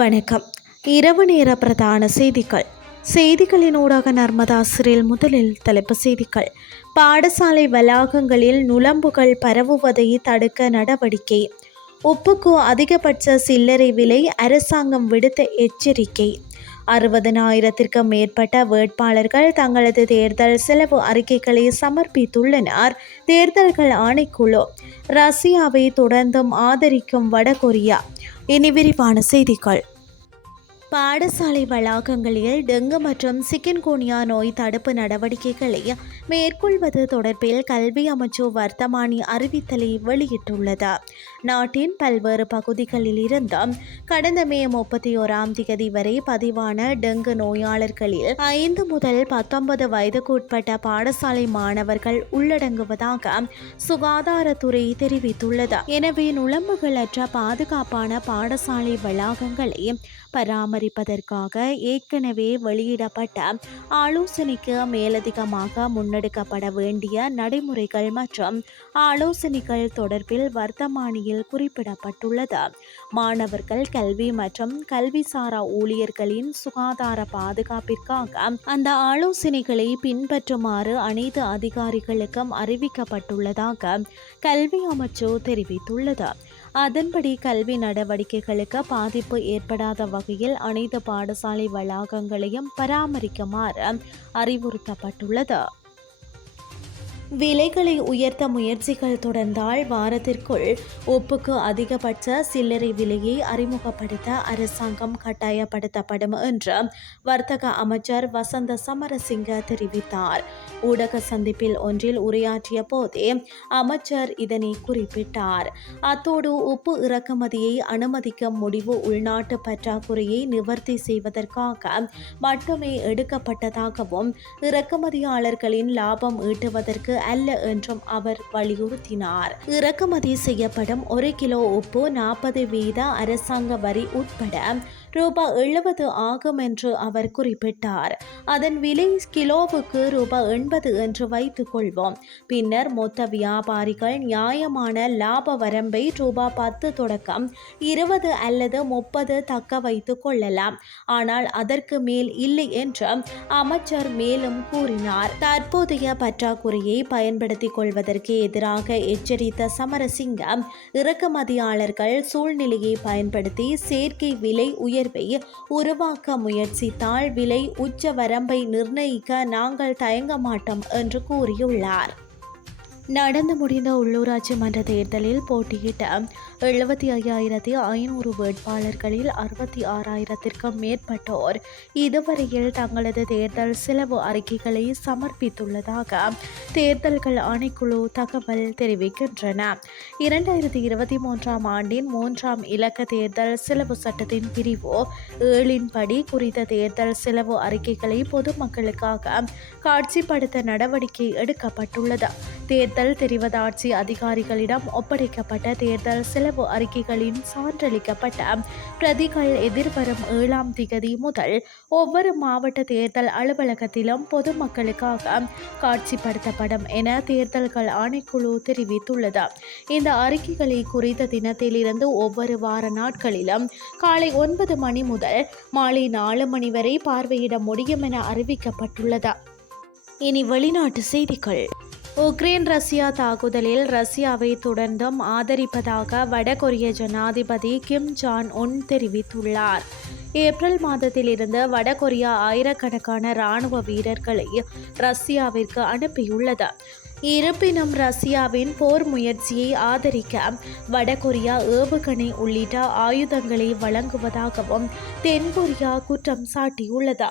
வணக்கம். இரவு நேர பிரதான செய்திகள். செய்திகளின் ஊடாக நர்மதா முதலில் தலைப்பு செய்திகள். பாடசாலை வளாகங்களில் நுளம்புகள் பரவுவதை தடுக்க நடவடிக்கை. உப்புக்கு அதிகபட்ச சில்லறை விலை அரசாங்கம் விடுத்த எச்சரிக்கை. அறுபதனாயிரத்திற்கும் மேற்பட்ட வேட்பாளர்கள் தங்களது தேர்தல் செலவு அறிக்கைகளை சமர்ப்பித்துள்ளனர். தேர்தல்கள் ஆணைக்குழு. ரஷ்யாவை தொடர்ந்தும் ஆதரிக்கும் வடகொரியா. இனி விரிவான செய்திகள். பாடசாலை வளாகங்களில் டெங்கு மற்றும் சிக்கன்கோனியா நோய் தடுப்பு நடவடிக்கைகளை மேற்கொள்வது தொடர்பில் கல்வி அமைச்சு வர்த்தமானி அறிவித்தலை வெளியிட்டுள்ளது. நாட்டின் பல்வேறு பகுதிகளில் இருந்தும் கடந்த மே முப்பத்தி ஓராம் தேதி வரை பதிவான டெங்கு நோயாளர்களில் ஐந்து முதல் பத்தொன்பது வயதுக்கு உட்பட்ட பாடசாலை மாணவர்கள் உள்ளடங்குவதாக சுகாதாரத்துறை தெரிவித்துள்ளது. எனவே நுழம்புகளற்ற பாதுகாப்பான பாடசாலை வளாகங்களை பராமரிப்பதற்காக ஏற்கனவே வெளியிடப்பட்ட ஆலோசனைக்கு மேலதிகமாக முன்னெடுக்கப்பட வேண்டிய நடைமுறைகள் மற்றும் ஆலோசனைகள் தொடர்பில் வர்த்தமானியில் குறிப்பிடப்பட்டுள்ளது. மாணவர்கள் கல்வி மற்றும் கல்விசாரா ஊழியர்களின் சுகாதார பாதுகாப்பிற்காக அந்த ஆலோசனைகளை பின்பற்றுமாறு அனைத்து அதிகாரிகளுக்கும் அறிவிக்கப்பட்டுள்ளதாக கல்வி அமைச்சு தெரிவித்துள்ளது. அதன்படி கல்வி நடவடிக்கைகளுக்கு பாதிப்பு ஏற்படாத வகையில் அனைத்து பாடசாலை வளாகங்களையும் பராமரிக்குமாறு அறிவுறுத்தப்பட்டுள்ளது. விலைகளை உயர்த்த முயற்சிகள் தொடர்ந்தால் வாரத்திற்குள் உப்புக்கு அதிகபட்ச சில்லறை விலையை அறிமுகப்படுத்த அரசாங்கம் கட்டாயப்படுத்தப்படும் என்று வர்த்தக அமைச்சர் வசந்த சமரசிங்க தெரிவித்தார். ஊடக சந்திப்பில் ஒன்றில் உரையாற்றிய போதே அமைச்சர் இதனை குறிப்பிட்டார். அத்தோடு உப்பு இறக்குமதியை அனுமதிக்கும் முடிவு உள்நாட்டு பற்றாக்குறையை நிவர்த்தி செய்வதற்காக மட்டுமே எடுக்கப்பட்டதாகவும் இறக்குமதியாளர்களின் லாபம் ஈட்டுவதற்கு அல்ல என்றும் அவர் வலியுறுத்தினார். இறக்குமதி செய்யப்படும் ஒரு கிலோ உப்பு நாற்பது வீத அரசாங்க வரி உட்பட ரூபாய் எழுபது ஆகும் என்று அவர் குறிப்பிட்டார். அதன் விலை கிலோவுக்கு ரூபாய் எண்பது என்று வைத்துக் கொள்வோம். பின்னர் மொத்த வியாபாரிகள் நியாயமான லாப வரம்பை ரூபாய் பத்து தொடக்கம் இருபது அல்லது முப்பது தக்க வைத்துக் கொள்ளலாம். ஆனால் அதற்கு மேல் இல்லை என்று அமைச்சர் மேலும் கூறினார். தற்போதைய பற்றாக்குறையை பயன்படுத்திக் கொள்வதற்கு எதிராக எச்சரித்த சமரசிங்கம் இறக்குமதியாளர்கள் சூழ்நிலையை பயன்படுத்தி செயற்கை விலை உயர் உயர்வை உருவாக்க முயற்சித்தால் விலை உச்ச வரம்பை நிர்ணயிக்க நாங்கள் தயங்க மாட்டோம் என்று கூறியுள்ளார். நடந்து முடிந்த உள்ளூராட்சி மன்ற தேர்தலில் போட்டியிட்ட எழுபத்தி ஐயாயிரத்தி ஐநூறு வேட்பாளர்களில் அறுபத்தி ஆறாயிரத்திற்கும் மேற்பட்டோர் இதுவரையில் தங்களது தேர்தல் செலவு அறிக்கைகளை சமர்ப்பித்துள்ளதாக தேர்தல்கள் ஆணைக்குழு தகவல் தெரிவிக்கின்றன. இரண்டாயிரத்தி இருபத்தி மூன்றாம் ஆண்டின் மூன்றாம் இலக்க தேர்தல் செலவு சட்டத்தின் பிரிவு ஏழின்படி குறித்த தேர்தல் செலவு அறிக்கைகளை பொதுமக்களுக்காக காட்சிப்படுத்த நடவடிக்கை எடுக்கப்பட்டுள்ளது. தேர்தல் தெரிவதாட்சி அதிகாரிகளிடம் ஒப்படைக்கப்பட்ட தேர்தல் செலவு அறிக்கைகளின் சான்றளிக்கப்பட்ட பிரதிகள் எதிர்வரும் ஏழாம் திகதி முதல் ஒவ்வொரு மாவட்ட தேர்தல் அலுவலகத்திலும் பொதுமக்களுக்காக காட்சிப்படுத்தப்படும் என தேர்தல்கள் ஆணைக்குழு தெரிவித்துள்ளது. இந்த அறிக்கைகளை குறித்த தினத்திலிருந்து ஒவ்வொரு வார நாட்களிலும் காலை ஒன்பது மணி முதல் மாலை நாலு மணி வரை பார்வையிட முடியும் என அறிவிக்கப்பட்டுள்ளது. இனி வெளிநாட்டு செய்திகள். உக்ரைன் ரஷ்யா தாக்குதலில் ரஷ்யாவை தொடர்ந்தும் ஆதரிப்பதாக வடகொரிய ஜனாதிபதி கிம் ஜான் உன் தெரிவித்துள்ளார். ஏப்ரல் மாதத்திலிருந்து வடகொரியா ஆயிரக்கணக்கான இராணுவ வீரர்களை ரஷ்யாவிற்கு அனுப்பியுள்ளது. இருப்பினும் ரஷ்யாவின் போர் முயற்சியை ஆதரிக்க வடகொரியா ஏவுகணை உள்ளிட்ட ஆயுதங்களை வழங்குவதாகவும் தென்கொரியா குற்றம் சாட்டியுள்ளது.